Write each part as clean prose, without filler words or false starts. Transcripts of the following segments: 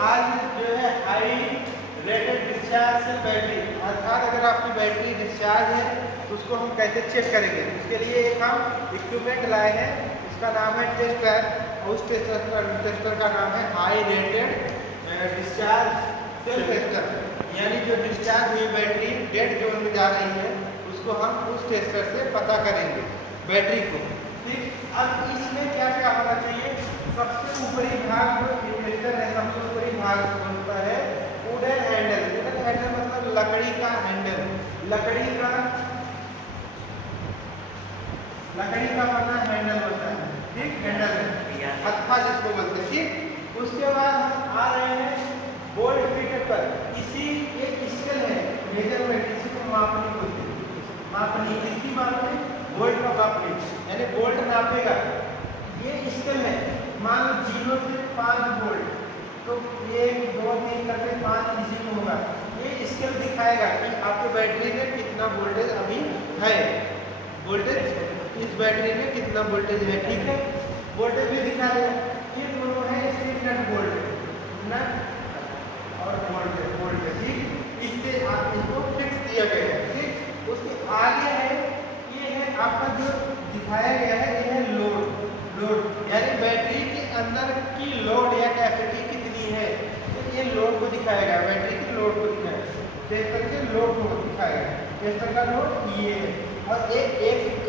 आज जो है हाई रेटेड डिस्चार्ज से बैटरी, अर्थात अगर आपकी बैटरी डिस्चार्ज है तो उसको हम कैसे चेक करेंगे, उसके लिए एक हम इक्विपमेंट लाए हैं, उसका नाम है टेस्टर, और उस टेस्टर का नाम है high rated discharge cell tester. यानी जो डिस्चार्ज हुई बैटरी डेड जोन में जा रही है उसको हम उस टेस्टर से पता करेंगे बैटरी को। ठीक, अब इसमें क्या क्या होना चाहिए, सबसे ऊपरी भाग जो इंडिकेटर है, सबसे ऊपरी भाग होता है वुडन हैंडल। वुडन हैंडल मतलब लकड़ी का हैंडल, लकड़ी का बना हैंडल होता है। ठीक, हैंडल है, हत्था जिसको बोलते हैं। ठीक, उसके बाद हम आ रहे हैं बोल्ट फिट पर। इसी एक स्केल है मेजरमेंट, इसी को मापनी बोलते हैं, मापनी, किसकी मापनी, बोल्ट का मापनी, यानी बोल्ट नापेगा। ये स्केल है, मान लो 0 से 5 बोल्ट, तो 1 2 3 करके 5 इसी में होगा। ये स्केल दिखाएगा कि आपके बैटरी में कितना वोल्टेज अभी है, वोल्टेज इस बैटरी में कितना वोल्टेज है। ठीक है, वोल्टेज भी दिखा देगा। ये दोनों है इसके नट बोल्ट, नट और बोल्ट। ठीक, इससे आप इसको फिक्स किया गया है। ठीक, उसके आगे है, ये है आपका जो दिखाया गया है, ये है लोड। यानी बैटरी के अंदर की लोड या कैपेसिटी कितनी है, तो ये लोड को दिखाएगा, बैटरी की लोड को दिखाएगा, टेस्टर के लोड को दिखाएगा। टेस्टर का लोड ये है, और एक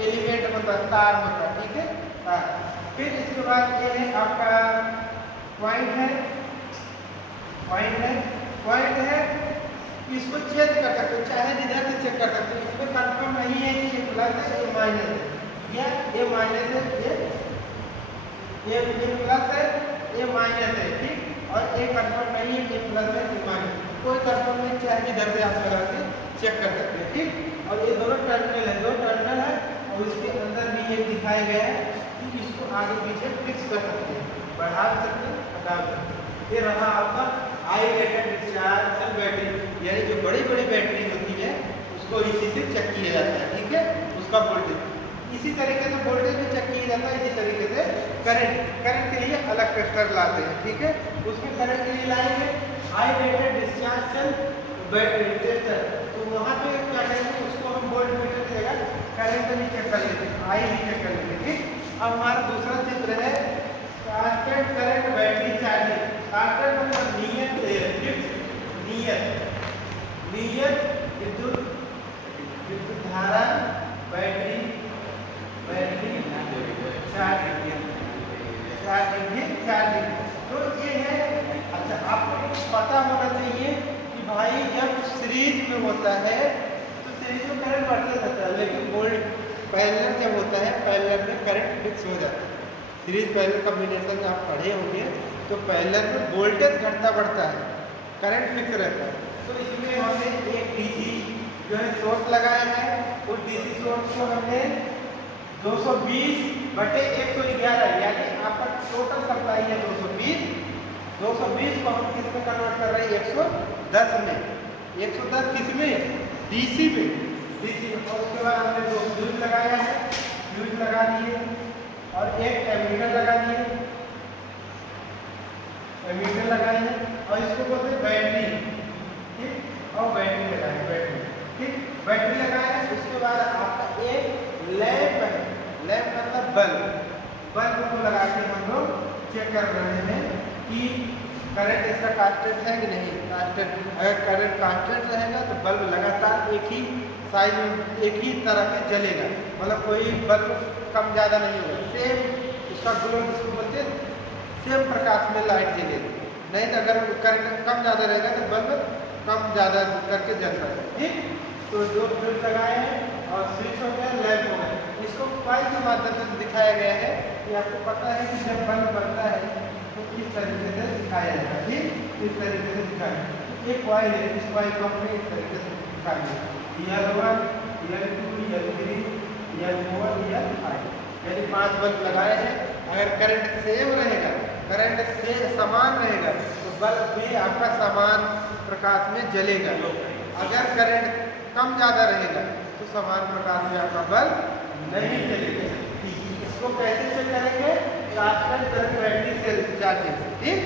एलिमेंट होता है, तार होता है। ठीक है, तार। फिर इसके बाद ये है आपका पॉइंट है, पॉइंट है, इसको चेक कर सकते हो, चाहे जिधर से चेक कर सकते हो। इसमें कंफर्म नहीं है कि ये प्लस है ये माइनस है, या ये माइनस है ये प्लस है ये माइनस है। ठीक, और ये कंफर्म नहीं है ये प्लस है ये माइनस, कोई कंफर्म नहीं, चाहे जिधर से आप लगा के चेक कर सकते हैं। ठीक, और ये दोनों टर्मिनल है, दो टर्मिनल है, और इसके अंदर भी ये दिखाया गया है कि इसको आगे पीछे फिक्स कर सकते हैं, बढ़ा सकते हैं, हटा सकते हैं। ये रहा आपका high rated discharge cell battery, यानी जो बड़ी बड़ी बैटरी होती है उसको इसी से चेक किया जाता है। ठीक है, उसका वोल्टेज इसी तरीके से वोल्टेज भी चेक किया जाता है, इसी तरीके से करंट के लिए अलग टेस्टर लाते हैं। ठीक है, उसमें करंट के लिए लाएंगे high rated discharge cell battery tester, तो वहाँ पे क्या करेंगे, उसको हम वोल्ट मीटर की जगह करंट भी चेक कर लेते हैं, आई भी चेक कर लेते हैं। ठीक, अब हमारा दूसरा चित्र है constant current battery charging. Constant मतलब नियत विद्युत धारा बैटरी चार्जिंग। तो ये है। अच्छा, आपको पता होना चाहिए कि भाई जब सीरीज में होता है तो सीरीज में करंट बढ़ता रहता है, लेकिन वोल्ट पैरेलल जब होता है, पैरेलल में करंट फिक्स हो जाता है। सीरीज पैरेलल कॉम्बिनेशन आप पढ़े होंगे तो पैरेलल में वोल्टेज घटता बढ़ता है, करंट फिक्स रहता है। तो इसमें हमने एक डीसी जो है सोर्स लगाया है, उस डीसी सोर्स को हमने 220/111, यानी आपका टोटल सप्लाई है 220 को हम किस में कन्वर्ट कर रहे हैं, 110 में। 110 किस में, डीसी में, और उसके बाद हमने दो फ्यूज लगाया है, फ्यूज लगा दिए, और एक एमीटर लगा दिए, एमीटर लगाए हैं, और इसको बोलते हैं बैटरी। ठीक, और बैटरी लगाए, बैटरी। ठीक, बैटरी लगाए हैं। उसके बाद आपका एक लैंप है, लैंप मतलब बल्ब को लगा के हम लोग चेक कर रहे हैं कि करंट इसका कांस्टेंट है कि नहीं। कांस्टेंट, अगर करंट कांस्टेंट रहेगा तो बल्ब लगातार एक ही साइज में, एक ही तरह से जलेगा, मतलब कोई बल्ब कम ज़्यादा नहीं होगा, सेम इसका ग्लो जिसको बोलते हैं, सेम प्रकाश में लाइट जलेगी। नहीं तो अगर करंट कम ज़्यादा रहेगा तो बल्ब कम ज़्यादा करके जल रहा है। ठीक, तो दो फ्यूज लगाए हैं और स्विच हो गया, लैंप हो गया। इसको कॉइल के माध्यम से दिखाया गया है कि आपको पता है कि जब बल्ब बनता है तो किस तरीके से दिखाया जाता है। ठीक, इस तरीके से दिखाया, ये कॉइल है, इस कॉइल को हमने इस तरीके से दिखाया, L1, L2, L3, L4, L5, यानी 5 बल्ब लगाए हैं। अगर करंट सेम रहेगा, करंट से समान रहेगा तो बल्ब भी आपका समान प्रकाश में जलेगा। अगर करंट कम ज़्यादा रहेगा तो समान प्रकाश में आपका बल्ब नहीं जलेगा। इसको कैसे चेक करेंगे, कांस्टेंट करंट बैटरी से चार्जिंग। ठीक।